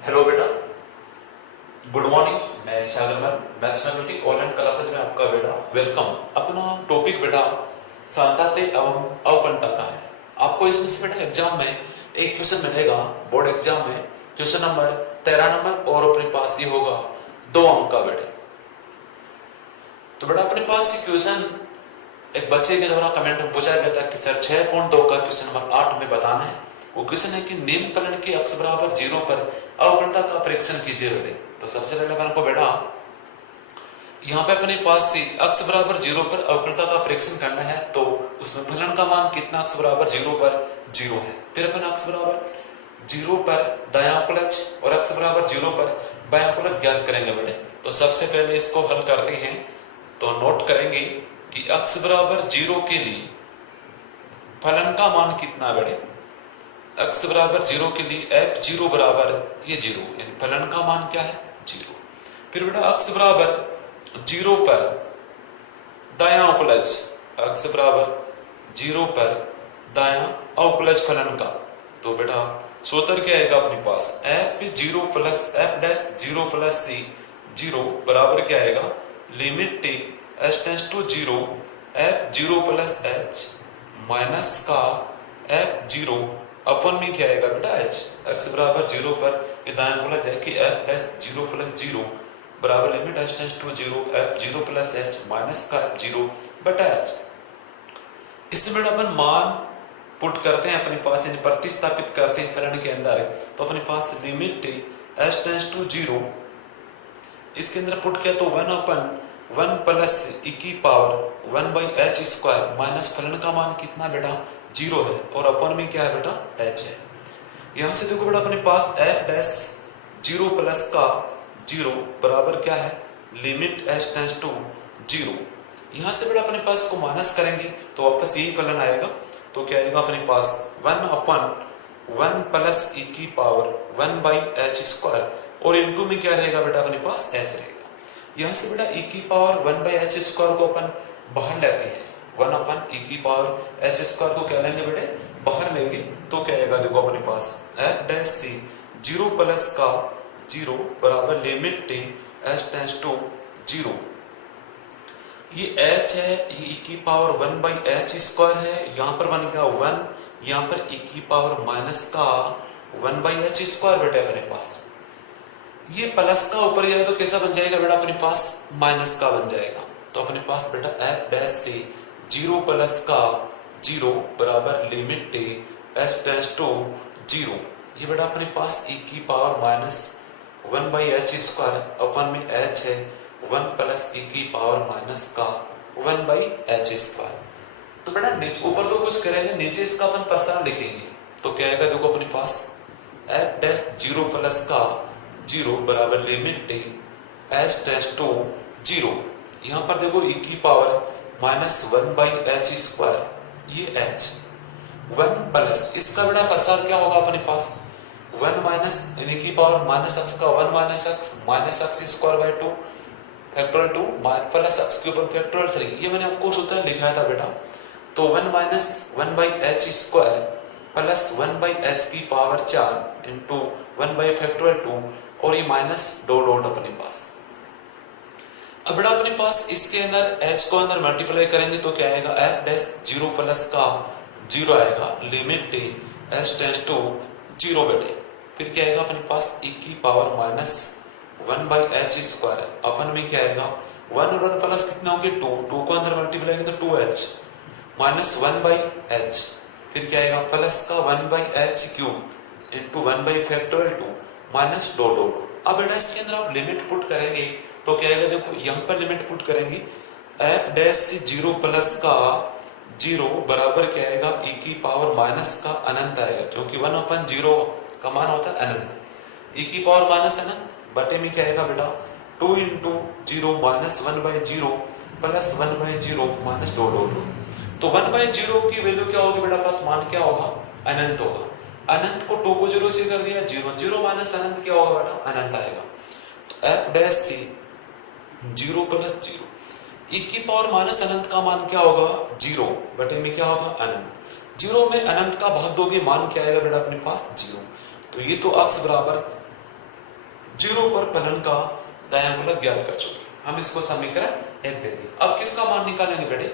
Hello बेटा, good morning. मैं सागर mathematics online classes में आपका बेटा वेलकम। अपना टॉपिक बेटा सांतत्य एवं अवकलता का है। आपको इसमें से बेटा एग्जाम में एक क्वेश्चन मिलेगा, बोर्ड एग्जाम में क्वेश्चन नंबर 13 नंबर, और अपने पास ये होगा 2 अंक का बेटे। तो बेटा अपने पास ये क्वेश्चन एक बच्चे के द्वारा कमेंट में पूछा गया था कि सर 6.2 का क्वेश्चन नंबर 8 में बताना है। वो क्वेश्चन है कि निम्न फलन के अक्ष बराबर 0 पर अवकलता का परीक्षण कीजिए बेटे। तो सबसे पहले अपन को बेटा यहाँ पे अपने पास से अक्ष बराबर 0 पर अवकलता का परीक्षण करना है। तो उसमें फलन का मान कितना अक्ष बराबर 0 पर 0 है। फिर अपन अक्ष बराबर 0 पर दायां अवकलज और अक्ष बराबर 0 पर बायां अवकलज ज्ञात करेंगे बेटे। तो सबसे पहले इसको हल करते हैं। तो नोट करेंगे कि अक्ष बराबर 0 के लिए फलन का मान कितना बेटे। अक्ष बराबर 0 के लिए f0 बराबर ये 0, यानी फलन का मान क्या है 0। फिर बेटा अक्ष बराबर 0 पर दायां अवकलज, अक्ष बराबर 0 पर दायां अवकलज फलन का। तो बेटा सूत्र क्या आएगा अपने पास, f0 plus f dash 0 plus c 0 बराबर क्या आएगा, limit t h tends to 0 f0 plus h minus का f0 अपन में क्या आएगा बेटा h। x बराबर 0 पर ये दायां अवकलज है कि f डैश 0 प्लस 0 बराबर limit h tends to 0 f0 plus h minus का f0 बटा h। इसमें बेटा अपन मान पुट करते हैं अपने पास, यानी प्रतिस्थापित करते हैं फलन के अंदर। तो अपने पास लिमिट h टेंड्स टू 0 इसके अंदर पुट किया तो 1/1 प्लस e की power 1 by h square minus फलन का मान कितना बेटा 0 है, और अपन में क्या है बेटा h है। यहां से देखो बेटा अपने पास f डैश 0 प्लस का 0 बराबर क्या है, लिमिट h टेंड्स टू 0। यहां से बेटा अपने पास को माइनस करेंगे तो वापस यही फलन आएगा। तो क्या आएगा अपने पास 1/1 प्लस e की पावर 1 बाई h स्क्वायर, और इनटू में क्या रहेगा बेटा अपने पास h रहेगा। यहां से बेटा e की पावर 1 बाई h स्क्वायर को अपन बाहर लेते हैं, 1/e की पावर h स्क्वायर को क्या लेंगे बेटे बाहर लेंगे। तो क्या आएगा देखो अपने पास f डैश c 0 प्लस का 0 बराबर limit t h tends to 0। ये h है, ये e की पावर 1 बाई h स्क्वायर है, यहाँ पर बन गया 1, यहाँ पर e की पावर माइनस का 1 बाई h स्क्वायर बेटे अपने पास। ये प्लस का ऊपर जाए तो कैसा बन जाएगा बेटा अपने पास माइनस का बन जाएगा। तो अपने पास बेटा f डैश से 0 प्लस का 0 बराबर limit t h tends to 0। ये बेटा अपने पास e की power minus 1 by h square अपन में h है 1 प्लस e की पावर माइनस का 1 बाई h स्क्वायर। तो बेटा नीचे ऊपर तो कुछ करेंगे, नीचे इसका अपन प्रसार लिखेंगे। तो क्या आएगा देखो अपने पास f डैश 0 प्लस का 0 बराबर limit t h tends to 0। यहाँ पर देखो e की power minus 1 by h square, ये h 1 प्लस इसका बेटा प्रसार क्या होगा अपने पास 1 माइनस e की पावर माइनस x का 1 minus x square by 2 factorial 2 plus x के ऊपर फैक्टोरियल 3। ये मैंने आपको सूत्र लिखाया था बेटा। तो 1 minus 1 by h square plus 1 by h की पावर 4 इंटू 1 बाई फैक्टोरियल 2, और ये माइनस डॉट डॉट अपने पास। अब बेटा अपने पास इसके अंदर h को अंदर मल्टीप्लाई करेंगे तो क्या आएगा f डैश 0 प्लस का 0 आएगा limit t h tends to 0 बेटे। फिर क्या आएगा अपने पास e की power minus 1 by h square, अपन में क्या आएगा 1 और 1 प्लस कितने होंगे 2, 2 को अंदर मल्टीप्लाई करेंगे तो 2h माइनस 1 बाई h। फिर क्या आएगा प्लस का 1 by h cube into 1 by factorial 2 minus dot dot. अब बेटा इसके अंदर आप लिमिट पुट करेंगे तो क्या आएगा देखो यहाँ पर लिमिट पुट करेंगे f डैश से 0 प्लस का 0 बराबर क्या आएगा e की पावर माइनस का अनंत आएगा, क्योंकि 1/0 का मान होता है अनंत। e की पावर माइनस अनंत बटे में क्या आएगा बेटा 2 into 0 minus 1/0 plus 1/0 minus dot dot. तो 1/0 की वैल्यू क्या होगी बेटा पास मान क्या होगा अनंत होगा। अनंत को 2 को 0 से कर दिया 0, 0 माइनस अनंत क्या होगा बेटा अनंत आएगा। तो f डैश से 0 प्लस 0 e की पावर माइनस अनंत का मान क्या होगा 0 बटे में क्या होगा अनंत। 0 में अनंत का भाग दोगे मान क्या आएगा बेटा अपने पास 0। तो ये तो अक्ष बराबर जीरो पर फलन का दायां प्लस ज्ञात कर चुके, हम इसको समीकरण 1 दे दिए। अब किसका मान निकालेंगे बेटे?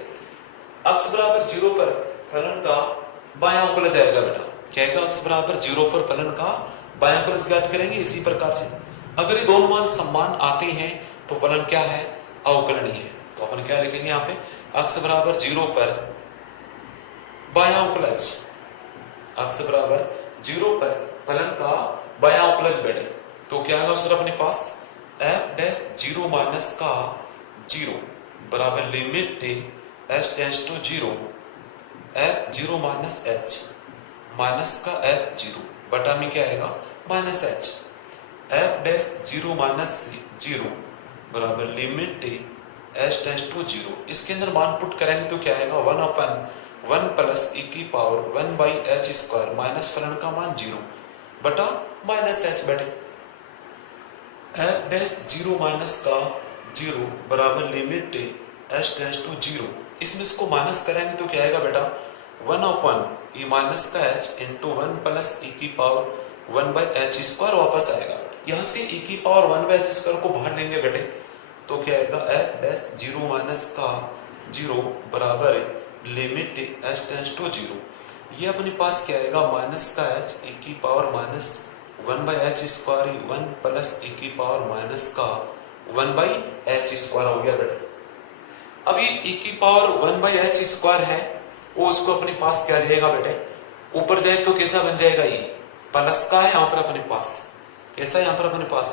x बराबर जीरो पर फलन का बायां उपलज आएगा बेटा, क्या आएगा? x बराबर जीरो पर फलन का बायां उपलज ज्ञात करेंगे। इसी प्रकार से अगर ये दोनों मान समान आते हैं तो फलन क्या है? अवकलनीय है। तो अपन क्या लिखेंगे यहाँ पे? x बराबर जीरो पर बायां उपलज, x बराबर जीरो पर फलन का बायां उपलज बेटे, तो क्या आएगा सर अपने पास? f डैश जीरो माइनस का जीरो बराबर limit h tends to zero f zero minus h minus का f जीरो बटा में क्या आएगा? Minus h f dash zero minus zero बराबर limit h tends to zero. इसके अंदर मान पुट करेंगे तो क्या आएगा? 1/1 प्लस e की power 1 by H square minus फलन का मान जीरो बटा माइनस h बेटे। f डैश जीरो माइनस का जीरो बराबर limit h tends to zero. इसमें इसको माइनस करेंगे तो क्या आएगा बेटा? 1/e माइनस का h इंटू 1 प्लस e की पावर 1 बाई एच स्क्वायर वापस आएगा बेटे। यहाँ से e की पावर 1 बाई एच स्क्वायर को बाहर लेंगे बेटे तो क्या आएगा? f डैश जीरो माइनस का जीरो बराबर limit h tends to zero. ये अपने पास क्या आएगा? माइनस का h e की power minus 1 by H square 1 plus e की पावर माइनस का 1 बाई एच स्क्वायर हो गया बेटे। अब ये e की पावर 1 बाई एच स्क्वायर है, वो उसको अपने पास क्या जाएगा बेटे? ऊपर जाए तो कैसा बन जाएगा? ये प्लस का है यहाँ पर अपने पास, कैसा है यहाँ पर अपने पास?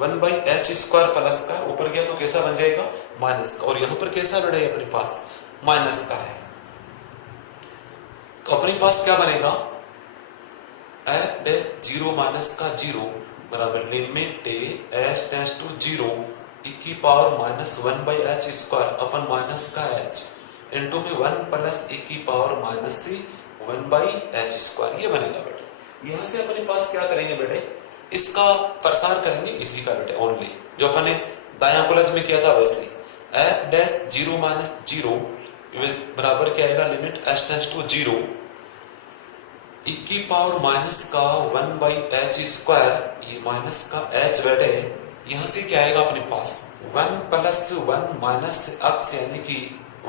1 बाई एच स्क्वायर प्लस का, ऊपर गया तो कैसा बन जाएगा? माइनस का। और यहाँ पर कैसा बेटा? अपने पास माइनस का है, तो अपने पास क्या बनेगा? f डैश जीरो माइनस का जीरो बराबर limit h tends to zero e की power minus 1 by H square अपन माइनस का h इंटू में 1 प्लस e की पावर माइनस से 1 बाई एच स्क्वायर, ये बनेगा बेटे। यहाँ से अपने पास क्या करेंगे बेटे? इसका प्रसार करेंगे इसी का बेटे, ओनली जो अपने दायां प्लस में किया था वैसे। f dash zero minus zero बराबर क्या आएगा? Limit h tends to zero e की पावर माइनस का 1 बाई एच स्क्वायर, ये माइनस का h बेटे। यहाँ से क्या आएगा अपने पास? 1 प्लस 1 माइनस x यानी कि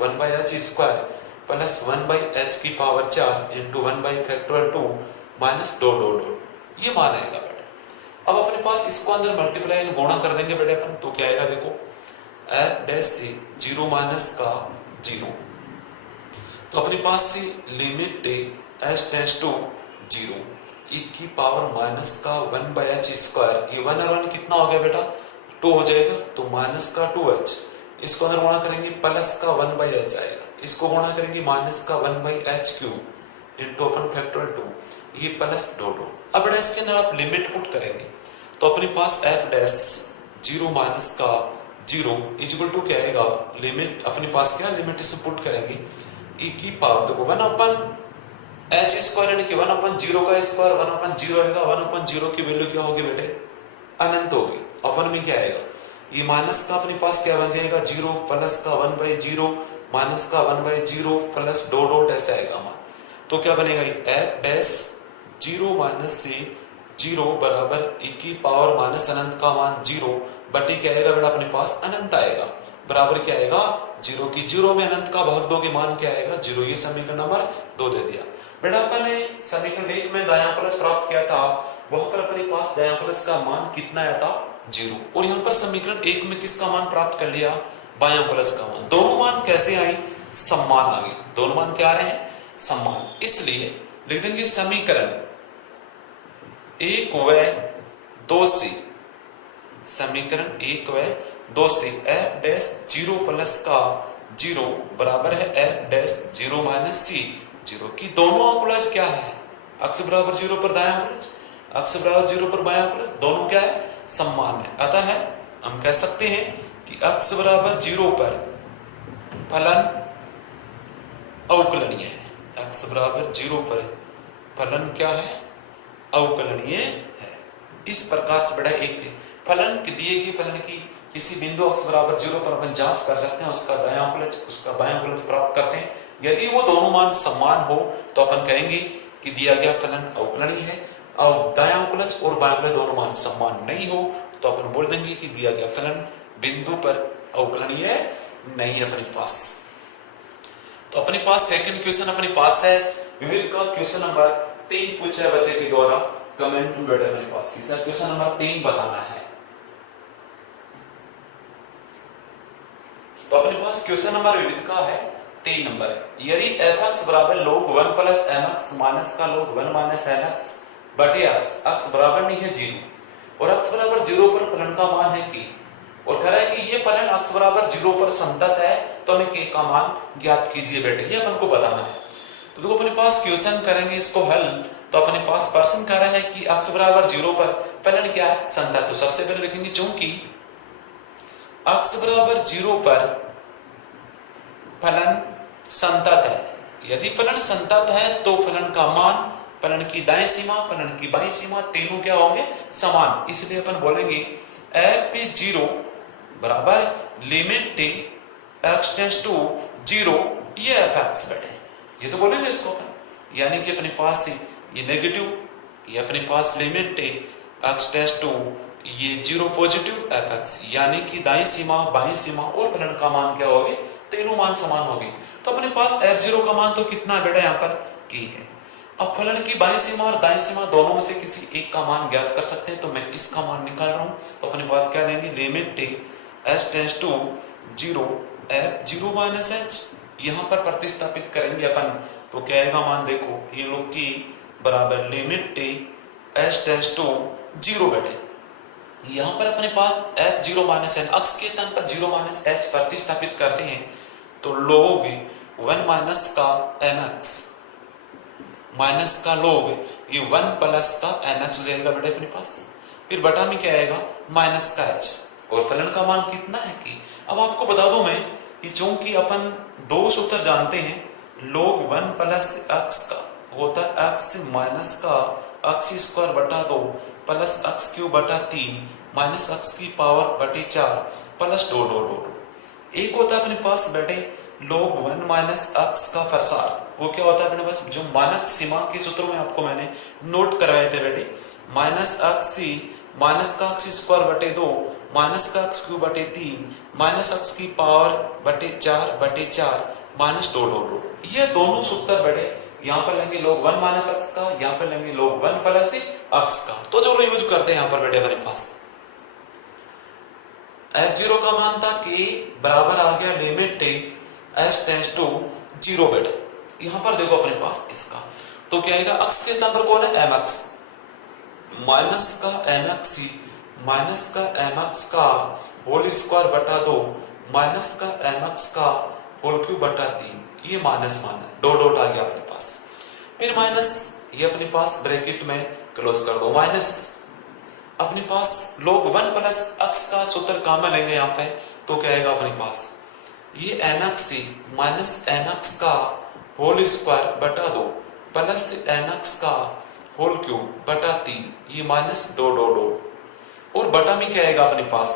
1 by H square plus 1 by H की power 4 into 1 by factorial 2 minus dot dot dot, ये मान आएगा बेटे। अब अपने पास इसको अंदर मल्टीप्लाई गुणा कर देंगे बेटे अपन, तो क्या आएगा देखो? f डैश से जीरो माइनस का जीरो, तो अपने पास से limit h tends to zero e की पावर माइनस का 1 बाई एच स्क्वायर, ये 1 और 1 कितना हो गया बेटा? 2 हो जाएगा, तो माइनस का 2h, इसको अंदर गुणा करेंगे प्लस का 1 बाई एच आएगा, इसको गुणा करेंगे माइनस का 1 by H cube into upon factorial 2, ये प्लस डॉट डॉट। अब बेटा इसके अंदर आप लिमिट पुट करेंगे तो अपने पास f डैश जीरो माइनस का जीरो इक्वल टू क्या आएगा? लिमिट अपने पास क्या लिमिट इसे पुट करेंगे e की पावर देखो 1 अपन एच स्क्वायर यानी कि 1 अपन जीरो का स्क्वायर 1 अपन जीरो आएगा, 1 अपन जीरो की वैल्यू क्या होगी बेटे? अनंत होगी। अपन में क्या आएगा? ये माइनस का अपने पास क्या बन जाएगा? जीरो प्लस का 1 बाई जीरो माइनस का 1 by zero plus dot dot ऐसा आएगा मान, तो क्या बनेगा? ये f डैश जीरो माइनस से जीरो बराबर e की पावर माइनस अनंत का मान जीरो बटे क्या आएगा बेटा? अपने पास अनंत आएगा, बराबर क्या आएगा? जीरो की जीरो में अनंत का भाग दोगे मान क्या आएगा? जीरो। ये समीकरण नंबर 2 दे दिया बेटा। अपन ने समीकरण 1 में दायां प्लस प्राप्त किया था, वहां पर अपने पास दायां प्लस का मान कितना आया था? जीरो। और यहाँ पर समीकरण 1 में किसका मान प्राप्त कर लिया? बायां प्लस का मान। दोनों मान कैसे आए? समान आ गए, दोनों मान क्या आ रहे हैं? समान। इसलिए लिख देंगे समीकरण 1 व 2 से, समीकरण 1 व 2 से f डैश जीरो प्लस का जीरो बराबर है f डैश जीरो माइनस सी जीरो की दोनों अंकुलज क्या है? x बराबर जीरो पर दायां अंकुलज, x बराबर जीरो पर बायां अंकुलज, दोनों क्या है? समान है। अतः हम कह सकते हैं कि x बराबर जीरो पर फलन अवकलनीय है। x बराबर जीरो पर फलन क्या है? अवकलनीय है। इस प्रकार से बेटा एक फलन दिए गए फलन की किसी बिंदु x बराबर जीरो पर अपन जांच कर सकते हैं, उसका दायां अंकुलज उसका बायां अंकुलज प्राप्त करते हैं। यदि वो दोनों मान समान हो तो अपन कहेंगे कि दिया गया फलन अवकलनीय है। अब दायां अवकलज और बायां अवकलज दोनों मान समान नहीं हो तो अपन बोल देंगे कि दिया गया फलन बिंदु पर अवकलनीय नहीं है अपने पास। तो अपने पास सेकंड क्वेश्चन अपने पास है विविध का क्वेश्चन नंबर 3 पूछा है बच्चे के द्वारा कमेंट टू बेटर मेरे पास कि सर क्वेश्चन नंबर 3 बताना है। तो अपने पास क्वेश्चन नंबर विविध का है 3 नंबर है। यदि fx बराबर log 1 प्लस mx माइनस का log 1 माइनस mx बटे x बराबर नहीं है 0 और x बराबर 0 पर फलन का मान है k और कह रहा है कि ये फलन x बराबर 0 पर संतत है तो हमें k का मान ज्ञात कीजिए बेटे, ये अपन को बताना है। तो देखो अपने पास क्वेश्चन करेंगे इसको हल, तो अपने पास प्रश्न कह रहा है कि x बराबर 0 पर फलन क्या है संतत। तो सबसे पहले लिखेंगे चूंकि x बराबर 0 पर फलन संतत है, यदि फलन संतत है तो फलन का मान फलन की दाएं सीमा फलन की बाईं सीमा तीनों क्या होंगे समान, इसलिए अपन बोलेंगे f0 बराबर limit t x tends to 0 ये fx बेटे, ये तो बोलेंगे इसको अपन, यानी कि अपने पास ये नेगेटिव, ये अपने पास limit t x tends to ये 0 पॉजिटिव fx, यानी कि दाईं सीमा बाईं सीमा और फलन का मान क्या होंगे तीनों मान समान होंगे। तो अपने पास f0 का मान तो कितना है बेटा यहाँ पर k है। अब फलन की बाईं सीमा और दाईं सीमा दोनों में से किसी एक का मान ज्ञात कर सकते हैं, तो मैं इसका मान निकाल रहा हूं। तो अपने पास क्या लेंगे limit t h tends to 0 f0 minus h, यहाँ पर प्रतिस्थापित करेंगे अपन तो क्या आएगा मान देखो ये लोग की बराबर limit t h tends to 0 बेटे, यहाँ पर अपने पास f0 माइनस n x के स्थान पर 0 माइनस h प्रतिस्थापित करते हैं तो log 1 माइनस का mx माइनस का log ये 1 प्लस का nx हो जाएगा बेटे अपने पास, फिर बटा में क्या आएगा माइनस का h और फलन का मान कितना है कि। अब आपको बता दूं मैं कि चूंकि अपन दो सूत्र जानते हैं log 1 प्लस x का होता है x माइनस का x स्क्वायर बटा 2 प्लस x क्यूब बटा 3 माइनस x की पावर बटे 4 प्लस डो डो डो। एक होता है अपने पास बेटे log 1 माइनस x का फरसार, वो क्या होता है अपने पास जो मानक सीमा के सूत्रों में आपको मैंने नोट करवाए थे बेटे, माइनस x माइनस का x स्क्वायर बटे 2 माइनस का x क्यूब बटे 3 माइनस x की पावर बटे 4 माइनस डो डो डो। ये दोनों सूत्र बेटे यहाँ पर लेंगे log 1 माइनस x का, यहाँ पर लेंगे log 1 प्लस x का। तो जो यूज करते हैं यहाँ पर बेटे हमारे पास f0 का मान था कि बराबर आ गया limit t h tends to 0 बेटे, यहाँ पर देखो अपने पास इसका तो क्या आएगा x के स्थान पर कौन है mx माइनस का mx माइनस का mx का होल स्क्वायर बटा 2 माइनस का mx का होल क्यूब बटा 3, ये माइनस डॉट डॉट आ गया अपने पास, फिर माइनस ये अपने पास ब्रैकेट में क्लोज कर दो माइनस अपने पास log 1 प्लस x का सूत्र काम में लेंगे यहाँ पे तो क्या आएगा अपने पास ये nx माइनस nx का होल स्क्वायर बटा 2 प्लस nx का होल क्यूब बटा 3, ये माइनस डो डो डो और बटा में क्या आएगा अपने पास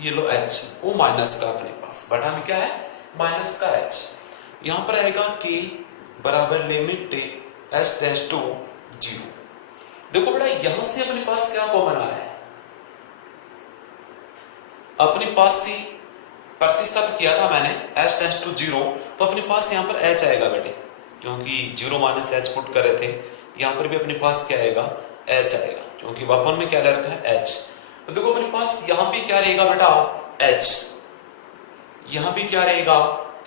ये लो h, वो माइनस का अपने पास बटा में क्या है माइनस का h, यहाँ पर आएगा k बराबर limit t h tends to 0। देखो बेटा यहां से अपने पास क्या कॉमन आ रहा है, अपने पास से प्रतिस्थापित किया था मैंने h टेंड्स टू 0 तो अपने पास यहाँ पर h आएगा बेटे, क्योंकि 0 माइनस h पुट कर रहे थे, यहाँ पर भी अपने पास क्या आएगा h आएगा, क्योंकि वापन में क्या ले रखा है h। तो देखो अपने पास यहाँ भी क्या रहेगा बेटा h, यहाँ भी क्या रहेगा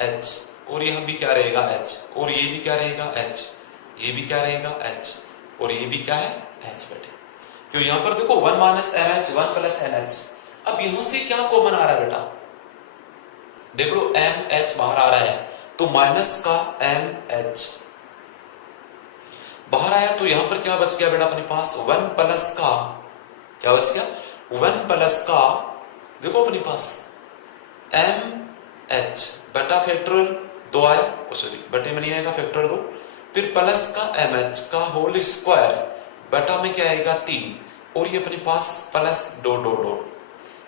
h और यहाँ भी क्या रहेगा h और ये भी क्या रहेगा h, ये भी क्या रहेगा h और ये भी क्या है h बेटे, क्यों यहाँ पर देखो 1 माइनस mh 1 प्लस nh। अब यहां से क्या कॉमन आ रहा है बेटा, देख लो mh बाहर आ रहा है तो माइनस का mh बाहर आया तो यहां पर क्या बच गया बेटा अपने पास 1 प्लस का क्या बच गया 1 प्लस का देखो अपने पास mh बटा फैक्टोरियल 2 आया, सॉरी बटे में नहीं आएगा फैक्टोरियल 2, फिर प्लस का mh का होल स्क्वायर बटा में क्या आएगा 3 और ये अपने पास प्लस डो डो डो।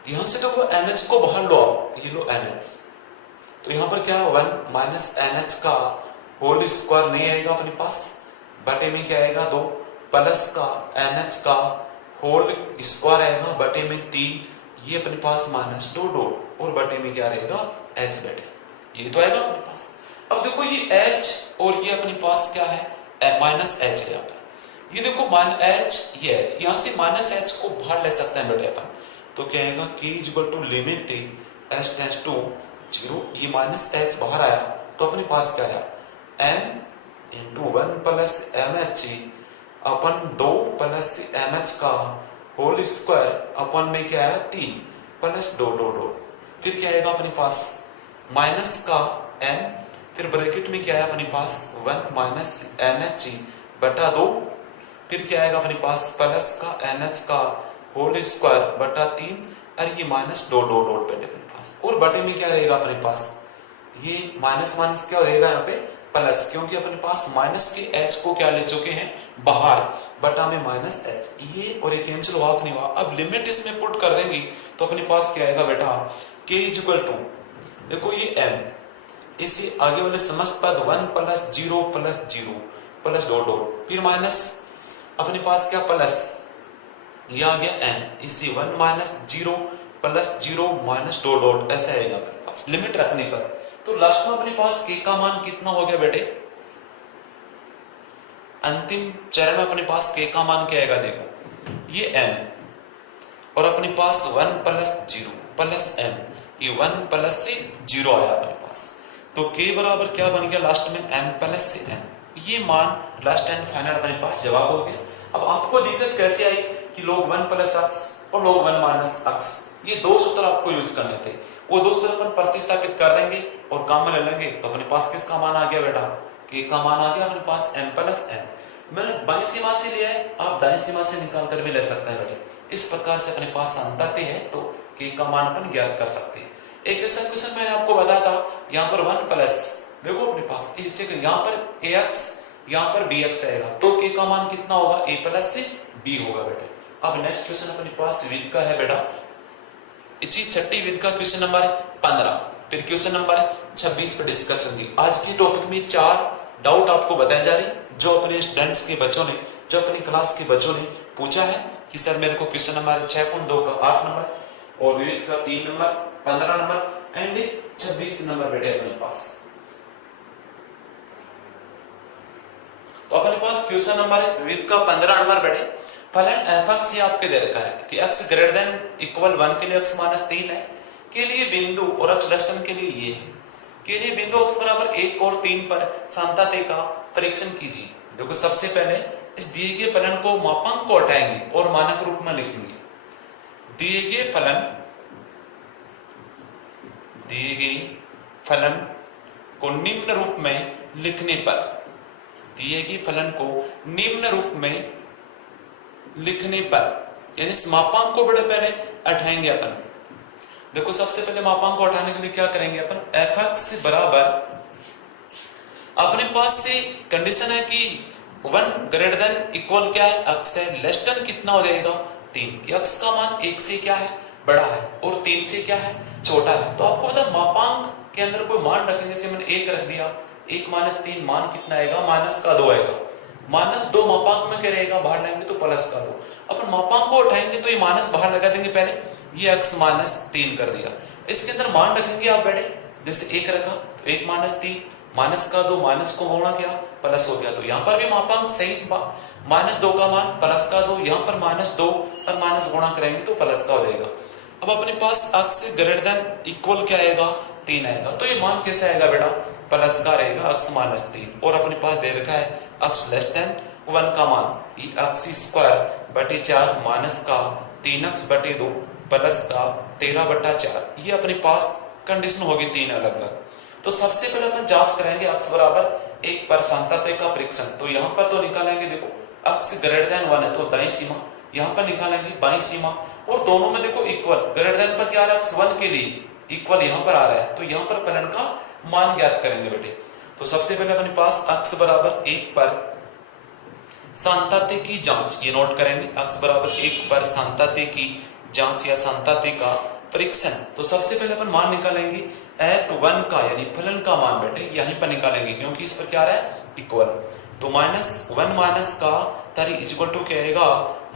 यहां से देखो mh को बाहर लो, ये लो mh तो यहाँ पर क्या 1 माइनस nh का होल स्क्वायर नहीं आएगा अपने पास, बटे में क्या आएगा 2 प्लस का NH का होल स्क्वायर आएगा बटे में 3, ये अपने पास माइनस 2 डॉट और बटे में क्या रहेगा H बटे, ये तो आएगा अपने पास। अब देखो ये H और ये अपने पास क्या है माइनस H है यहाँ पर, ये देखो H ये H, यहाँ से माइनस H को बाहर ले सकते हैं बेटे अपन, तो क्या आएगा K equal to limit H tends to 0, ये माइनस H बाहर आया तो अपने पास क्या आया M इंटू 1 प्लस MH अपन 2 प्लस MH का होल स्क्वायर अपन में क्या आया 3 प्लस 2 2 2, फिर क्या आएगा अपने पास माइनस का n, फिर ब्रैकेट में क्या है अपने पास 1 माइनस NH बटा 2, फिर क्या आएगा अपने पास प्लस का NH का होल स्क्वायर बटा 3, और ये माइनस 2 2 डॉट अपने पास, और बटे में क्या रहेगा अपने पास ये माइनस माइनस क्या रहेगा यहाँ पे प्लस, क्योंकि अपने पास माइनस के H को क्या ले चुके हैं बाहर, बटा में माइनस H, ये और ये कैंसिल हुआ अपनी हुआ। अब लिमिट इसमें पुट कर देंगे तो अपने पास क्या आएगा बेटा K इक्वल टू, देखो ये M, इसे आगे वाले समस्त पद 1 प्लस 0 प्लस 0 प्लस 2 डॉट, फिर माइनस अपने पास क्या प्लस, ये आ गया N, इसी 1 माइनस 0 प्लस 0 माइनस 2 डॉट, ऐसे आएगा अपने पास लिमिट रखने पर। तो लास्ट में अपने पास K का मान कितना हो गया बेटे, अंतिम चरण में अपने पास K का मान क्या आएगा, देखो ये M और अपने पास 1 प्लस 0 प्लस M, ये 1 प्लस से 0 आया अपने पास, तो K बराबर क्या बन गया लास्ट में M प्लस से N, ये मान लास्ट एंड फाइनल अपने पास जवाब हो गया। अब आपको दिक्कत कैसे आई कि log 1 प्लस x और log 1 माइनस x, ये दो सूत्र आपको यूज करने थे, वो दो सूत्र अपन प्रतिस्थापित कर देंगे और काम में ले लेंगे, तो अपने पास किसका मान आ गया बेटा K का मान आ गया अपने पास M प्लस N। मैंने बाईं सीमा से लिया है, आप दाईं सीमा से निकाल कर भी ले सकते हैं बेटे, इस प्रकार से अपने पास संतति है तो K का मान अपन ज्ञात कर सकते हैं। एक ऐसा क्वेश्चन मैंने आपको बताया था, यहाँ पर 1 प्लस, देखो अपने पास इस जगह यहाँ पर AX यहाँ पर BX आएगा, तो K का मान कितना होगा A प्लस से B होगा बेटे। अब नेक्स्ट क्वेश्चन अपने पास विद का है बेटा, इसी छठी विद का क्वेश्चन नंबर 15, फिर क्वेश्चन नंबर 26 पर डिस्कशन की। आज की टॉपिक में 4 डाउट आपको बताए जा रही, जो अपने स्टूडेंट्स के बच्चों ने, जो अपनी क्लास के बच्चों ने पूछा है कि सर मेरे को क्वेश्चन नंबर 6.2 का 8 नंबर और विविध का 3 नंबर 15 नंबर एंड 26 नंबर बेटे अपने पास। तो अपने पास क्वेश्चन नंबर विविध का 15 नंबर बेटे, फलन f(x) ये आपके दे रखा है कि x ग्रेटर देन इक्वल 1 के लिए x माइनस 3 है, के लिए बिंदु और x लेस देन के लिए ये है, के लिए बिंदु x बराबर 1 और 3 पर सांतत्य का परीक्षण कीजिए। देखो सबसे पहले इस दिए गए फलन को मापांक को हटाएंगे और मानक रूप में लिखेंगे। दिए गए फलन को निम्न रूप में लिखने पर, दिए गए फलन को निम्न रूप में लिखने पर, यानी इस मापांक को बड़े पहले हटाएंगे अपन। देखो सबसे पहले मापांक को हटाने के लिए क्या करेंगे अपन, f(x) बराबर, अपने पास से कंडीशन है कि 1 ग्रेटर देन इक्वल क्या है x है, लेस देन कितना हो जाएगा 3, कि x का मान 1 से क्या है बड़ा है और 3 से क्या है छोटा है। तो आपको पता मापांक के अंदर कोई मान रखेंगे, जैसे मैंने 1 रख दिया, 1 माइनस 3 मान कितना आएगा माइनस का 2 आएगा, माइनस 2 मापांक में क्या रहेगा बाहर लाएंगे तो प्लस का 2, अपन मापांक को उठाएंगे तो ये माइनस बाहर लगा देंगे, पहले ये x माइनस 3 कर दिया, इसके अंदर मान रखेंगे आप बेटे, जैसे 1 रखा तो 1 माइनस 3 माइनस का 2, माइनस को गुणा किया प्लस हो गया, तो यहाँ पर भी मापांक सहित माइनस 2 का मान प्लस का 2, यहाँ पर माइनस 2 और माइनस गुणा करेंगे तो प्लस का हो जाएगा। अब अपने पास x ग्रेटर देन इक्वल क्या आएगा 3 आएगा, तो ये मान कैसे आएगा बेटा प्लस का रहेगा x माइनस 3, और अपने पास दे रखा है x लेस देन 1 का मान ये x स्क्वायर बटे 4 माइनस का 3x बटे 2 प्लस का 13 बटा 4, ये अपने पास कंडीशन होगी 3 अलग अलग। तो सबसे पहले अपन जांच करेंगे x बराबर 1 पर सांतत्य का परीक्षण, तो यहाँ पर तो निकालेंगे, देखो x ग्रेटर देन 1 है तो दाईं सीमा, यहाँ पर निकालेंगे बाईं सीमा, और दोनों में देखो इक्वल, ग्रेटर देन पर क्या आ रहा है x 1 के लिए इक्वल यहाँ पर आ रहा है, तो यहाँ पर फलन का मान ज्ञात करेंगे बेटे। तो सबसे पहले अपने पास x बराबर 1 पर सांतत्य की जांच, ये नोट करेंगे, x बराबर 1 पर सांतत्य की जांच या सांतत्य का परीक्षण। तो सबसे पहले अपन मान निकालेंगे f(1) का, यानी फलन का मान बेटे यहीं पर निकालेंगे, क्योंकि इस पर क्या आ रहा है इक्वल, तो -1 माइनस का तरी इज इक्वल टू क्या आएगा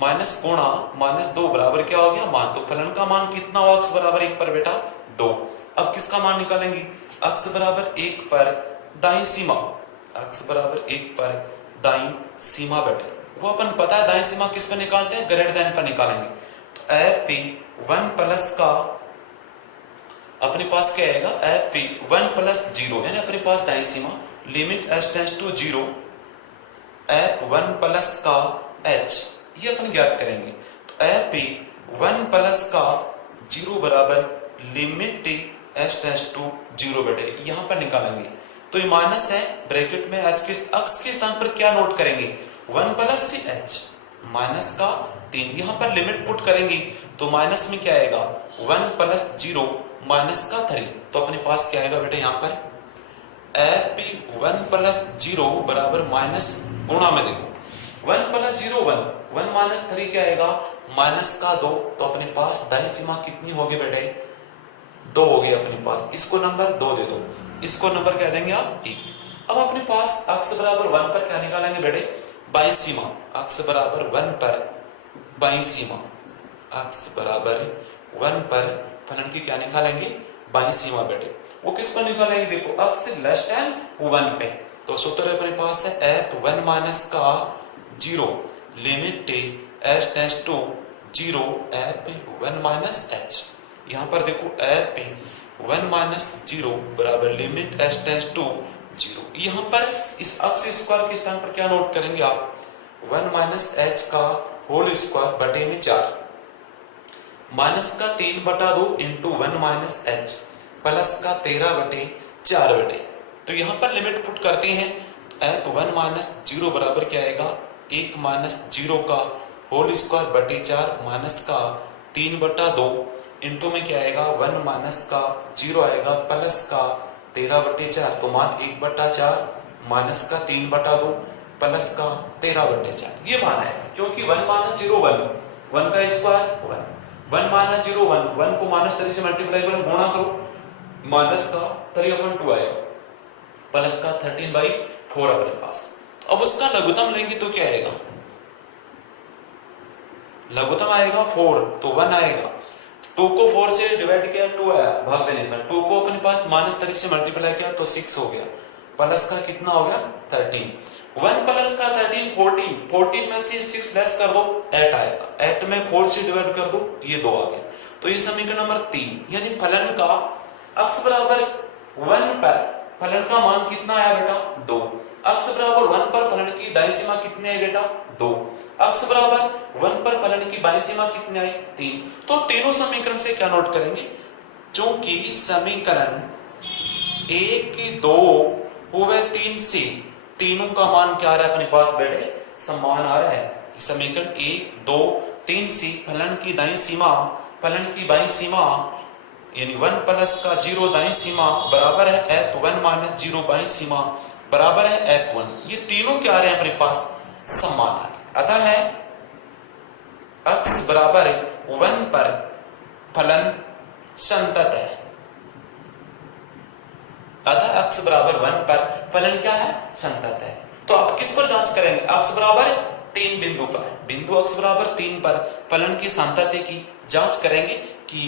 माइनस गुणा माइनस 2 बराबर क्या हो गया मान। तो फलन का मान कितना हो अक्स बराबर 1 पर बेटा 2। अब किसका मान निकालेंगे अक्स बराबर 1 पर दाईं सीमा, अक्स बराबर 1 पर दाईं सीमा बेटे वो अपन पता है दाईं सीमा किस पर निकालते हैं ग्रेटर देन पर निकालेंगे। तो एफ पी 1 प्लस का अपने पास क्या आएगा एफ पी 1 प्लस 0 यानी अपने पास दाईं सीमा limit H tends to 0 F 1 plus का एच ये अपन ज्ञात करेंगे। तो एफ पी 1 प्लस का 0 बराबर लिमिट एच टेंड्स टू 0 बेटे यहां पर निकालेंगे। तो ये माइनस है ब्रैकेट में एच के अक्स के स्थान पर क्या नोट करेंगे 1 प्लस सी एच माइनस का 3 यहां पर लिमिट पुट करेंगे तो माइनस में क्या आएगा 1 प्लस 0 माइनस का 3। तो अपने पास क्या आएगा बेटे यहाँ पर एफ पी 1 प्लस 0 बराबर माइनस गुणा में देखो 1 प्लस 0 1 माइनस 3 क्या आएगा माइनस का 2। तो अपने पास दाईं सीमा कितनी होगी बेटे 2 हो गई अपने पास। इसको नंबर 2 दे दो, इसको नंबर क्या देंगे आप 1। अब अपने पास अक्स बराबर 1 पर क्या निकालेंगे बेटे बाईं सीमा, अक्स बराबर 1 पर बाईं सीमा, अक्स बराबर 1 पर फलन की क्या निकालेंगे बाईं सीमा बेटे वो किस पर निकालेंगे देखो अक्स लेस देन 1 पे। तो सूत्र अपने पास है एफ 1 माइनस का 0 limit H tends to 0 F 1 minus H. यहाँ पर देखो एफ 1 माइनस 0 बराबर लिमिट एच टेंड्स टू 0। यहाँ पर इस अक्स स्क्वायर के स्थान पर क्या नोट करेंगे आप 1 माइनस एच का होल स्क्वायर बटे में 4 माइनस का 3 बटा 2 इंटू 1 माइनस एच प्लस का 13 बटे 4 बटे। तो यहाँ पर लिमिट पुट करते हैं एफ 1 माइनस 0 बराबर क्या आएगा 1 माइनस 0 का होल स्क्वायर बटे 4 माइनस का 3 बटा 2 इंटू में क्या आएगा 1 माइनस का 0 आएगा प्लस का 13 बटे 4। तो मान 1 बटा 4 माइनस का 3 बटा 2 प्लस का 13 बटे 4 ये मान है क्योंकि 1 माइनस 0 1 का स्क्वायर 1 माइनस 0 1 को माइनस 3 से मल्टीप्लाई करो गुणा करो माइनस का 3/2 आएगा प्लस का 13/4 अपने पास। तो अब उसका लघुत्तम लेंगे तो क्या आएगा लघुत्तम आएगा 4 तो 1 आएगा 2 को 4 से डिवाइड किया 2 आया भाग देने पर 2 को अपने पास माइनस 3 से मल्टीप्लाई किया तो 6 हो गया प्लस का कितना हो गया 13 1 प्लस का 13 14 में से 6 लेस कर दो 8 आएगा 8 में 4 से डिवाइड कर दो ये 2 आ गया। तो ये समीकरण नंबर 3 यानी फलन का अक्स बराबर 1 पर फलन का मान कितना आया बेटा 2। अक्स बराबर 1 पर फलन की दाईं सीमा कितनी है बेटा 2। अक्स बराबर 1 पर फलन की बाईं सीमा कितनी आई 3। तो तीनों समीकरण से क्या नोट करेंगे क्योंकि समीकरण 1 2 हुए 3 से तीनों का मान क्या आ रहा है अपने पास बेटे समान आ रहा है। समीकरण 1 2 3 से फलन की दाईं सीमा फलन की बाईं सीमा यानी 1 प्लस का 0 दाईं सीमा बराबर है एफ 1 माइनस 0 बाईं सीमा बराबर है एफ 1। ये तीनों क्या आ रहे हैं अपने पास समान आ रहे। अतः है अक्स बराबर 1 पर फलन संतत है। अतः अक्स बराबर 1 पर फलन क्या है संतत है। तो आप किस पर जांच करेंगे अक्स बराबर 3 बिंदु पर बिंदु अक्स बराबर 3 पर फलन की संतति की जांच करेंगे कि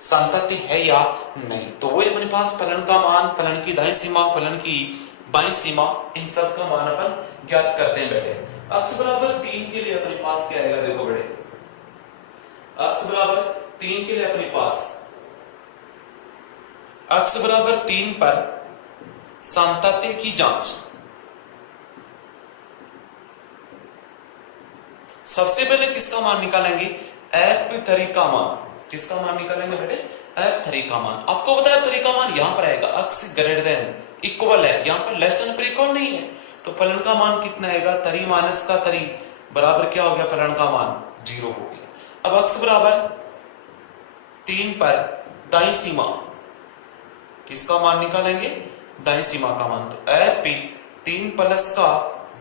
संतति है या नहीं। तो वही अपने पास फलन का मान फलन की दाईं सीमा फलन की बाईं सीमा इन सब का मान अपन ज्ञात करते हैं बेटे। अक्स बराबर 3 के लिए अपने पास क्या आएगा देखो बेटे अक्स बराबर 3 के लिए अपने पास अक्स बराबर 3 पर संतति की जांच सबसे पहले किसका मान निकालेंगे एफ 3 का मान। किसका मान निकालेंगे बेटे एफ 3 का मान। आपको पता है 3 का मान यहां पर आएगा अक्स ग्रेटर देन इक्वल है यहां पर लेस देन पर इक्वल नहीं है। तो फलन का मान कितना आएगा 3 माइनस का 3 बराबर क्या हो गया फलन का मान 0 हो गया। अब अक्स बराबर 3 पर दाईं सीमा किसका मान निकालेंगे दाईं सीमा का मान। तो एफ 3 प्लस का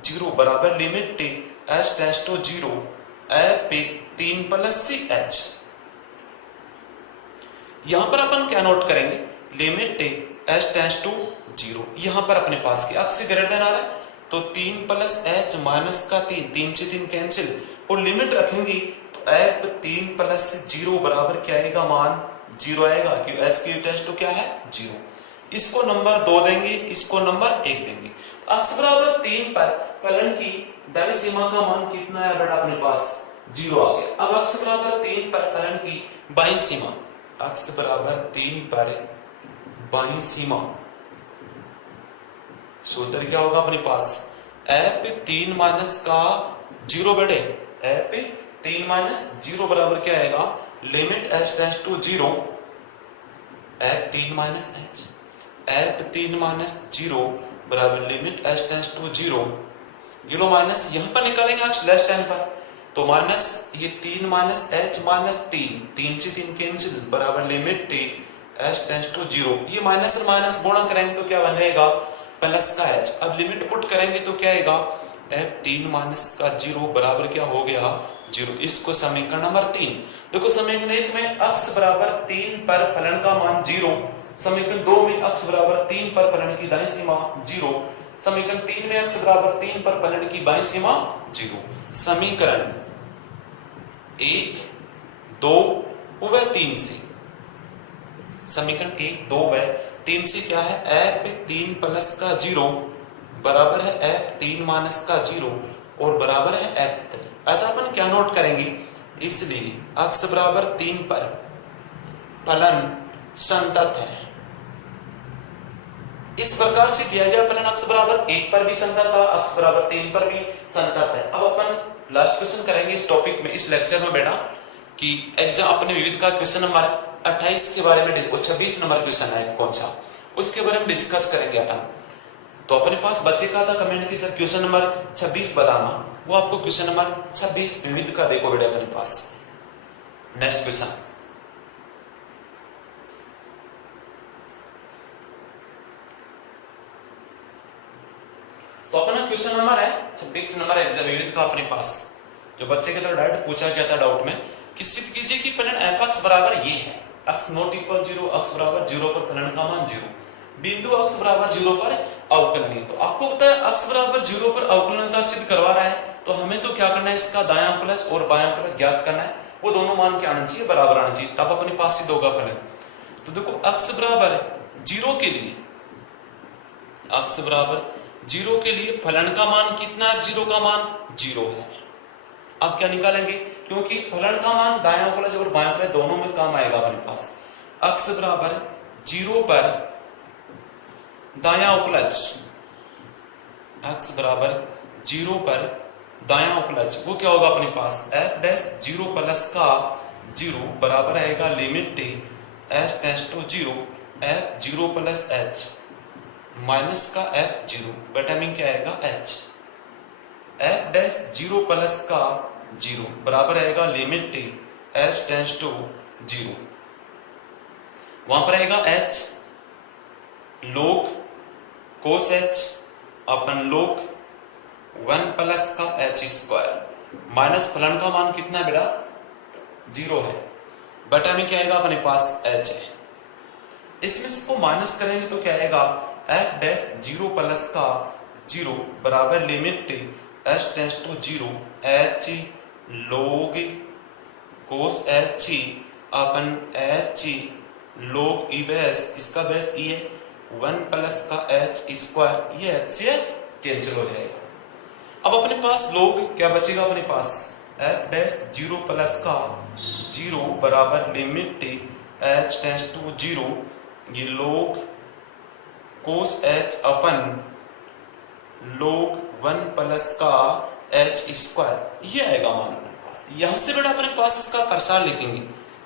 0 बराबर limit H tends to 0 F 3 plus C H. यहां पर अपन क्या नोट करेंगे लिमिट एच टेंड्स टू 0। यहां पर अपने पास की अक्स ग्रेटर देन आ रहा है तो 3 प्लस एच माइनस का 3, 3 से 3 कैंसिल और लिमिट रखेंगे तो एफ 3 प्लस 0 बराबर क्या आएगा, मान 0 आएगा क्योंकि एच की टेस्ट तो क्या है 0। इसको नंबर 2 देंगे, इसको नंबर 1 देंगे। अक्स बराबर 3 पर फलन की दाईं सीमा का मान कितना है बेटा अपने पास 0 आ गया। अब अक्स बराबर 3 पर फलन की बाईं सीमा, अक्स बराबर 3 पर बाईं सीमा सूत्र क्या होगा अपने पास एफ 3 माइनस का 0 बेटे, एफ 3 माइनस 0 बराबर क्या आएगा, limit H tends to 0 F 3 minus H, F 3 minus 0 बराबर लिमिट एच टेंड्स टू 0। ये लो माइनस यहां पर निकालेंगे अक्स लेस टेन पर, तो माइनस ये 3 माइनस एच माइनस 3, 3 से 3 कैंसिल बराबर limit T H tends to 0। ये माइनस और माइनस गुणा करेंगे तो क्या बन जाएगा प्लस का एच। अब लिमिट पुट करेंगे तो क्या आएगा एफ 3 माइनस का 0 बराबर क्या हो गया 0। इसको समीकरण नंबर 3 देखो, समीकरण 1 में अक्स बराबर 3 पर फलन का मान 0, समीकरण 2 में अक्स बराबर 3 पर फलन की दाईं सीमा 0, समीकरण 3 में अक्स बराबर 3 पर फलन की बाईं सीमा 0। समीकरण 1, 2 व 3 से, समीकरण 1, 2 व 3 से क्या है एफ 3 प्लस का 0 बराबर है एफ 3 माइनस का 0 और बराबर है एफ 3। अतः अपन क्या नोट करेंगे, इसलिए अक्स बराबर 3 पर फलन संतत है। इस प्रकार से दिया गया फलन अक्स बराबर 1 पर भी संतत है, अक्स बराबर 3 पर भी संतत है। अब अपन लास्ट क्वेश्चन करेंगे इस टॉपिक में, इस लेक्चर में बेटा, कि एग्जाम अपने विविध का क्वेश्चन नंबर 28 के बारे में, 26 नंबर क्वेश्चन है कौन सा, उसके बारे में डिस्कस करेंगे अपन। तो अपने पास बच्चे का था कमेंट की सर क्वेश्चन नंबर 26 बताना, वो आपको क्वेश्चन नंबर 26 विविध का देखो बेटा अपने पास। नेक्स्ट क्वेश्चन, तो अपना क्वेश्चन नंबर है 26 नंबर एग्जाम विविध का अपने पास, जो बच्चे के द्वारा डायरेक्ट पूछा गया था डाउट में कि सिद्ध कीजिए कि फलन एफ एक्स बराबर ये है, एक्स नॉट इक्वल 0, एक्स बराबर 0 पर फलन का मान 0, बिंदु एक्स बराबर 0 पर अवकलनीय। तो आपको पता है एक्स बराबर 0 पर अवकलनीयता सिद्ध करवा रहा है, तो हमें तो क्या करना है, इसका दायां अवकलज और बायां अवकलज ज्ञात करना है, वो दोनों मान क्या आना चाहिए, बराबर आना चाहिए, तब अपने पास सिद्ध होगा फलन। तो देखो एक्स बराबर 0 के लिए, एक्स बराबर 0 के लिए फलन का मान कितना है, 0 का मान 0 है। अब क्या निकालेंगे, क्योंकि फलन का मान दायां अवकलज और बायां अवकलज दोनों में काम आएगा अपने पास। एक्स बराबर 0 पर दायां अवकलज, एक्स बराबर 0 पर दायां अवकलज वो क्या होगा अपने पास, एफ डैश 0 प्लस का 0 बराबर आएगा limit T H tends to 0 F 0 plus H minus का एफ 0 बेटा में क्या आएगा एच, एफ डैश 0 प्लस का 0 बराबर आएगा limit T H tends to 0, वहां पर आएगा एच log cos h अपन log 1 प्लस का एच स्क्वायर माइनस फलन का मान कितना है बेटा 0 है, बटा में क्या आएगा अपने पास h है। इसमें इसको माइनस करेंगे तो क्या आएगा f डैश 0 प्लस का 0 बराबर limit h tends to 0 h log cos h अपन h log e बेस, इसका बेस e है 1 प्लस का h स्क्वायर, ये h से h कैंसिल हो जाएगा। अब अपने पास log क्या बचेगा अपने पास f डैश 0 प्लस का 0 बराबर लिमिट h टेंड्स टू 0 ये log cos h अपन log 1 प्लस का h स्क्वायर, ये आएगा मान अपने पास। यहां से बेटा अपने पास इसका प्रसार लिखेंगे,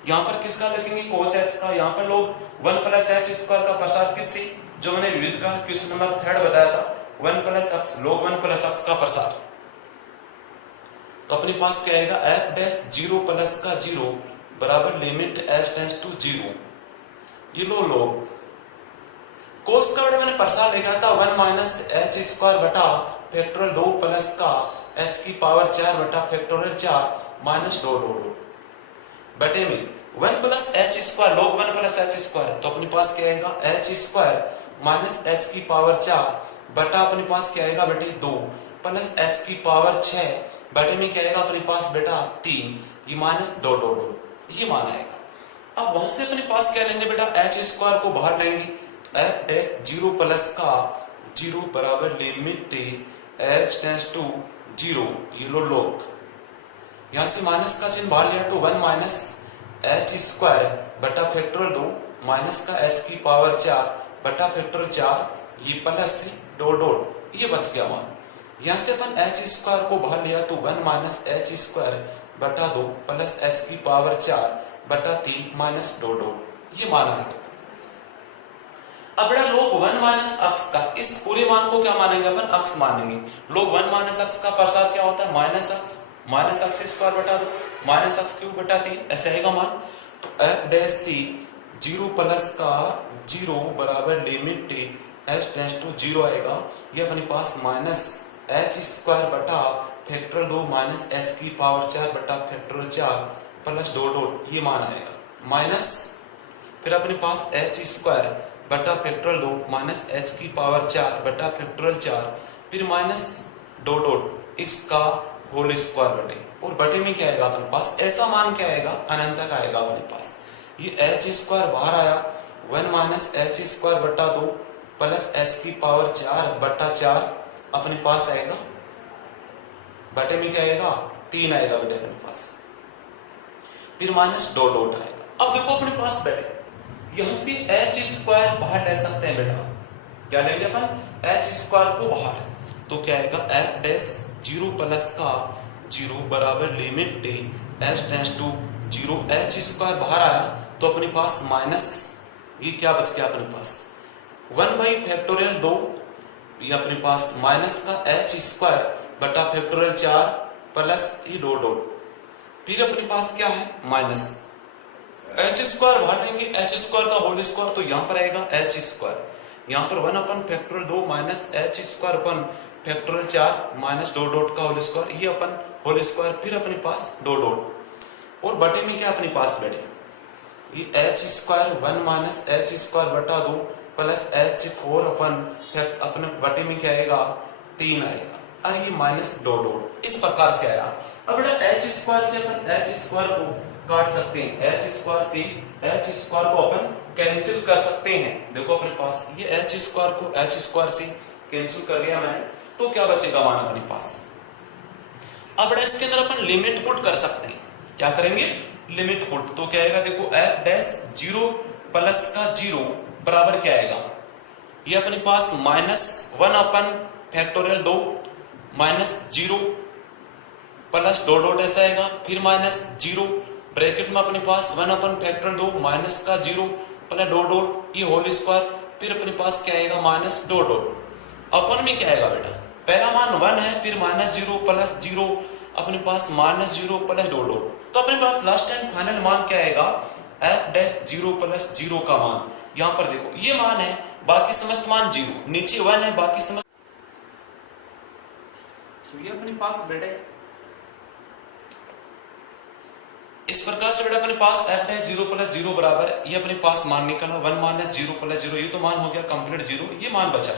यहाँ पर किसका लिखेंगे cos h का, यहाँ पर लोग 1 प्लस h स्क्वायर का प्रसार किससे, जो मैंने विविध का क्वेश्चन नंबर 3 बताया था 1 plus x log 1 plus x का प्रसार। तो अपने पास क्या आएगा f डैश 0 प्लस का 0 बराबर लिमिट h टेंड्स टू 0, ये लो log cos का मैंने प्रसार लिखा था 1 माइनस h स्क्वायर बटा फैक्टोरियल 2 प्लस का h की पावर 4 बटा factorial 4 minus dot dot dot बटे में 1 plus h square log 1 plus h square, तो अपने पास क्या आएगा h स्क्वायर माइनस h की पावर 4 बटा अपने पास क्या आएगा बेटे 2 प्लस x की पावर 6 बटे में क्या आएगा अपने पास बेटा 3, ये माइनस डॉट डॉट डॉट, ये मान आएगा। अब वहां से अपने पास क्या लेंगे बेटा एच स्क्वायर को बाहर लेंगे, एफ डैश 0 प्लस का 0 बराबर लिमिट एच टेंड्स टू 0, ये लो लॉग, यहाँ से माइनस का चिन्ह बाहर लिया तो 1 माइनस एच स्क्वायर बटा फैक्टोरियल 2 माइनस का एच की पावर 4 बटा फैक्टोरियल 4, ये प्लस से डॉट डॉट, ये बच गया मान। यहाँ से अपन एच स्क्वायर को बाहर लिया तो 1 माइनस एच स्क्वायर बटा 2 प्लस एच की पावर 4 बटा 3 माइनस डॉट डॉट, ये मान आएगा। अब बेटा लोग 1 माइनस अक्स का, इस पूरे मान को क्या मानेंगे अपन, अक्स मानेंगे। लोग 1 माइनस अक्स का प्रसार क्या होता है, माइनस अक्स स्क्वायर बटा 2 माइनस अक्स क्यूब बटा 3, ऐसे आएगा मान। तो एफ डैश सी 0 प्लस का 0 बराबर लिमिट एच टेंड्स टू 0 आएगा, ये अपने पास माइनस एच स्क्वायर बटा फैक्टोरियल 2 माइनस एच की पावर 4 बटा फैक्टोरियल 4 प्लस डॉट डॉट, ये मान आएगा माइनस, फिर अपने पास एच स्क्वायर बटा फैक्टोरियल 2 माइनस एच की पावर 4 बटा फैक्टोरियल 4, फिर माइनस डॉट डॉट इसका होल स्क्वायर बटे, और बटे में क्या आएगा अपने पास, ऐसा मान क्या आएगा अनंत तक आएगा अपने पास। ये एच स्क्वायर बाहर आया, 1 माइनस एच स्क्वायर बटा 2 प्लस एच की पावर 4 बटा 4 अपने पास आएगा, बटे में क्या आएगा 3 आएगा बेटे अपने पास, फिर माइनस डॉट डॉट आएगा। अब देखो अपने पास बेटे यहां से एच स्क्वायर बाहर ले सकते हैं बेटा, क्या लेंगे अपन एच स्क्वायर को बाहर, तो क्या आएगा एफ डैश 0 प्लस का 0 बराबर limit H tends to 0, H square बाहर आया तो अपने पास माइनस, ये क्या बच गया अपने पास 1 बाई फैक्टोरियल 2, ये अपने पास माइनस का एच स्क्वायर बटा फैक्टोरियल 4 प्लस ये डॉट डॉट, फिर अपने पास क्या है माइनस एच स्क्वायर बाहर लेंगे, एच स्क्वायर का होल स्क्वायर तो यहाँ पर आएगा एच स्क्वायर, यहाँ पर 1 अपन फैक्टोरियल 2 माइनस एच स्क्वायर अपन फैक्टोरियल 4 माइनस डॉट डॉट का होल स्क्वायर, ये अपन होल स्क्वायर, फिर अपने पास डॉट डॉट, और बटे में क्या अपने पास बैठे ये H square 1 minus H square बटा 2 प्लस एच 4 अपन अपने बटे में क्या आएगा 3 आएगा, और ये माइनस डॉट डॉट, इस प्रकार से आया। अब बेटा एच स्क्वायर से अपन एच स्क्वायर को काट सकते हैं, एच स्क्वायर से एच स्क्वायर को अपन कैंसिल कर सकते हैं। देखो अपने पास ये एच स्क्वायर को एच स्क्वायर से कैंसिल कर दिया मैंने, तो क्या बचेगा मान अपने पास। अब इसके अंदर अपन लिमिट पुट कर सकते हैं, क्या करेंगे लिमिट पुट, तो क्या आएगा देखो एफ डैश 0 प्लस का 0 बराबर क्या आएगा, ये अपने पास माइनस 1 अपन factorial 2 minus 0 plus dot dot ऐसा आएगा, फिर माइनस 0 ब्रैकेट में अपने पास 1 अपन फैक्टोरियल 2 माइनस का 0 प्लस डॉट डॉट ये होल स्क्वायर, फिर अपने पास क्या आएगा माइनस डॉट डॉट। अपन में क्या आएगा बेटा, पहला मान 1 है, फिर माइनस 0 प्लस 0 अपने पास माइनस 0 प्लस डॉट डॉट, तो अपने पास लास्ट एंड फाइनल मान क्या आएगा एफ डैश 0 प्लस 0 का मान, यहाँ पर देखो ये मान है, बाकी समस्त मान 0, नीचे 1 है बाकी समस्त, तो ये अपने पास बेटे इस प्रकार से बेटा अपने पास एफ डैश 0 प्लस 0 बराबर, ये अपने पास मान निकला 1 माइनस 0 प्लस 0, ये तो मान हो गया कंप्लीट 0, ये मान बचा,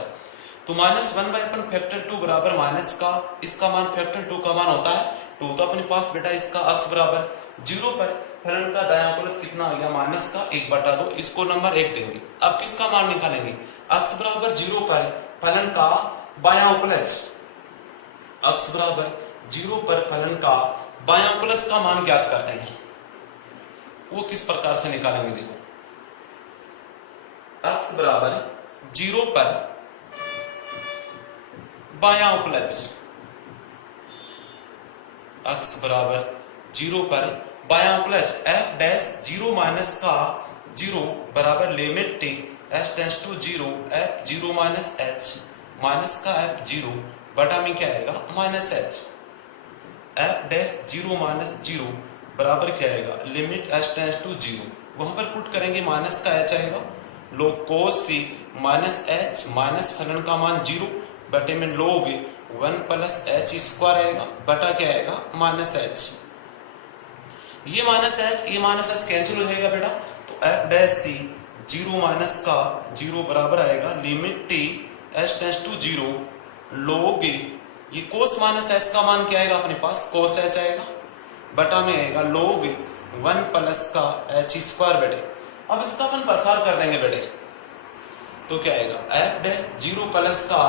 तो माइनस 1 बाई अपन फैक्टोरियल 2 बराबर माइनस का इसका मान फैक्टोरियल 2 का मान होता है 2, तो अपने पास बेटा इसका अक्स बराबर 0 पर फलन का दायां अंकुलज कितना आ गया माइनस का 1 बटा 2, इसको नंबर 1 देंगे। अब किसका मान निकालेंगे, अक्स बराबर 0 पर फलन का बायां अंकुलज, अक्स बराबर 0 पर फलन का बायां अंकुलज का मान ज्ञात करते हैं, वो किस प्रकार से निकालेंगे देखो, x बराबर 0 पर बायां उपलज, x बराबर 0 पर बायां उपलज f डैश 0 माइनस का 0 बराबर limit h tends to 0 f 0 minus h minus का f 0 बटा में क्या आएगा minus h, f dash 0 minus 0 बराबर क्या आएगा लिमिट h टेंड्स टू 0, वहां पर पुट करेंगे माइनस का h आएगा, लोग कोस सी माइनस h माइनस फलन का मान 0 बटे में लोग 1 प्लस h स्क्वायर आएगा बटा क्या आएगा माइनस h, ये माइनस h कैंसिल हो जाएगा बेटा, तो f डैश सी 0 माइनस का 0 बराबर आएगा limit t H tends to 0 log ये कोस माइनस एच का मान क्या आएगा अपने पास, कोस एच आएगा, बटा में आएगा log 1 प्लस का एच स्क्वायर बेटे। अब इसका अपन प्रसार कर देंगे बेटे, तो क्या आएगा एफ डैश 0 प्लस का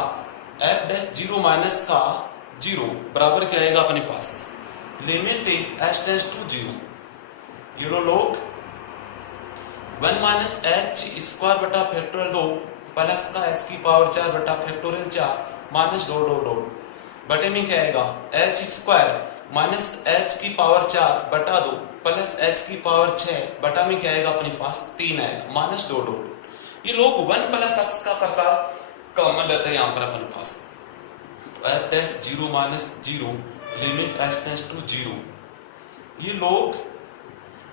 एफ डैश 0 माइनस का 0 बराबर क्या आएगा अपने पास लिमिट एच डैश टू 0 यूरो log 1 माइनस एच स्क्वायर बटा फैक्टोरियल 2 प्लस का एच की पावर 4 बटा factorial 4 minus dot dot dot बटे में क्या आएगा एच स्क्वायर माइनस एच की पावर 4 बटा 2 प्लस एच की पावर 6 बटा में क्या आएगा अपने पास 3 आएगा माइनस डॉट डॉट। ये लोग 1 प्लस एक्स का प्रसार कॉमन लेते हैं यहाँ पर अपने पास, तो F dash 0 minus 0 limit H dash to 0। ये लोग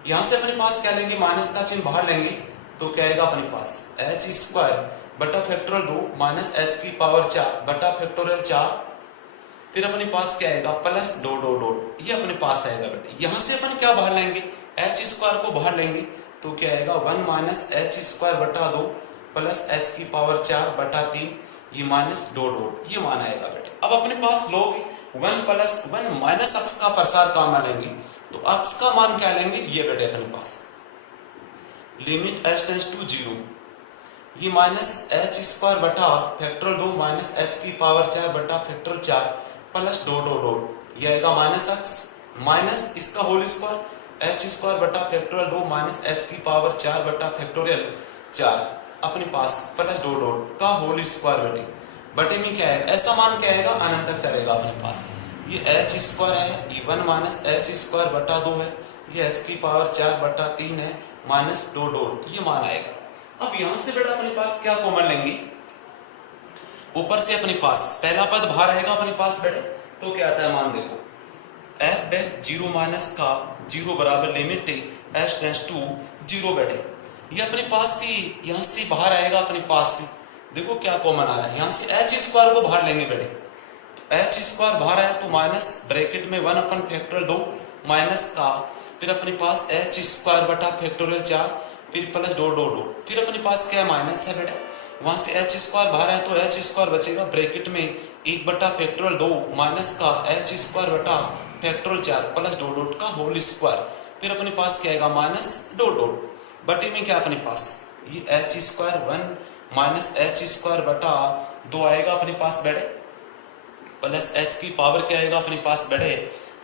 यहाँ से अपने पास क्या लेंगे, माइनस का चिन्ह बाहर लेंगे, तो क्या आएगा अपने पास एच स्क्वायर बटा फैक्टोरियल 2 माइनस एच की पावर 4 बटा फैक्टोरियल 4, फिर अपने पास क्या आएगा प्लस डॉट डॉट डॉट, ये अपने पास आएगा बेटे। यहाँ से अपन क्या बाहर लेंगे, एच स्क्वायर को बाहर लेंगे, तो क्या आएगा 1 माइनस एच स्क्वायर बटा 2 प्लस एच की पावर 4 बटा 3 ये माइनस डॉट डॉट, ये मान आएगा बेटे। अब अपने पास लोग 1 प्लस 1 माइनस अक्स का प्रसार काम लेंगे, तो अक्स का मान क्या लेंगे, ये बेटे अपने पास लिमिट एच टेंस टू 0 ये माइनस एच स्क्वायर बटा फैक्टोरियल 2 माइनस एच की पावर 4 बटा factorial 4 plus dot dot dot, ये आएगा माइनस एक्स माइनस इसका होल स्क्वायर एच स्क्वायर बटा फैक्टोरियल 2 माइनस एच की पावर 4 बटा फैक्टोरियल 4 अपने पास प्लस डॉट डॉट का होल स्क्वायर बेटे। बटे में क्या आएगा, ऐसा मान क्या आएगा अनंत तक चलेगा अपने पास। ये एच स्क्वायर है, ये 1 माइनस एच स्क्वायर बटा 2 है, ये एच की पावर 4 बटा 3 है माइनस डॉट डॉट, ये मान आएगा। अब यहां से बेटा अपने पास क्या कॉमन लेंगे, ऊपर से अपने पास पहला पद बाहर आएगा अपने पास बेटे, तो क्या आता है मान देखो एफ डैश 0 माइनस का 0 बराबर लिमिट एच डैश टू 0 बेटे। ये अपने पास से यहां से बाहर आएगा अपने पास से, देखो क्या कॉमन आ रहा है, यहां से एच स्क्वायर को बाहर लेंगे बेटे, तो एच स्क्वायर बाहर आया तो माइनस ब्रैकेट में 1 अपन फैक्टोरियल 2 माइनस का फिर अपने पास एच स्क्वायर बटा फैक्टोरियल 4 फिर प्लस डॉट डॉट डॉट, फिर अपने पास क्या है माइनस है बेटा, वहां से एच स्क्वायर बाहर आया तो एच स्क्वायर बचेगा ब्रैकेट में 1 बटा फैक्टोरियल 2 माइनस का एच स्क्वायर बटा फैक्टोरियल 4 प्लस डॉट डॉट का होल स्क्वायर, फिर अपने पास क्या आएगा माइनस डॉट डॉट, बटे में क्या अपने पास ये H square 1 minus H square बटा 2 आएगा अपने पास बेटे, प्लस एच की पावर क्या आएगा अपने पास बेटे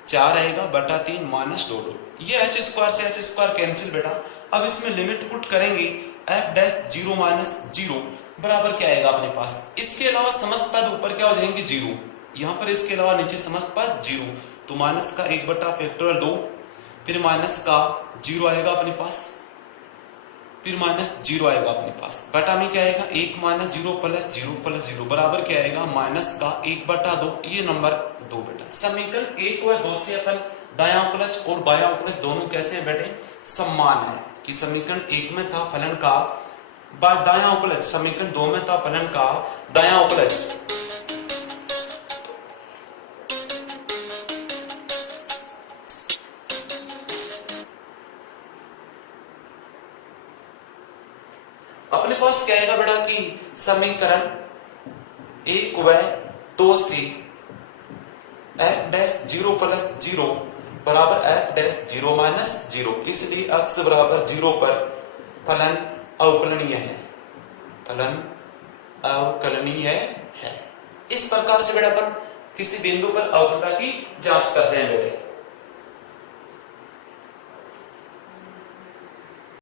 4 आएगा बटा 3 माइनस डॉट डॉट, ये एच स्क्वायर से एच स्क्वायर कैंसिल बेटा। अब इसमें लिमिट पुट करेंगे एफ डैश 0 माइनस 0 बराबर क्या आएगा अपने पास, इसके अलावा समस्त पद ऊपर क्या हो जाएंगे 0, यहाँ पर इसके अलावा नीचे समस्त पद 0, तो माइनस का 1 बटा फैक्टोरियल 2 फिर माइनस का 0 आएगा अपने पास, फिर माइनस 0 आएगा अपने पास, बटा में क्या आएगा 1 माइनस 0 प्लस 0 बराबर क्या आएगा माइनस का 1 बटा 2, ये नंबर 2 बेटा। समीकरण 1 व 2 से अपन दायां अवकलज और बायां अवकलज दोनों कैसे हैं बेटे, समान है कि समीकरण 1 में था फलन का दायां अवकलज, समीकरण 2 में था फलन का दायां अवकलज। अपने पास क्या आएगा बेटा कि समीकरण 1 व 2 से एफ डैश 0 प्लस 0 बराबर एफ डैश 0 माइनस 0, इसलिए अक्स बराबर 0 पर फलन अवकलनीय है, फलन अवकलनीय है। इस प्रकार से बेटा अपन किसी बिंदु पर अवकलता की जांच करते हैं बेटे।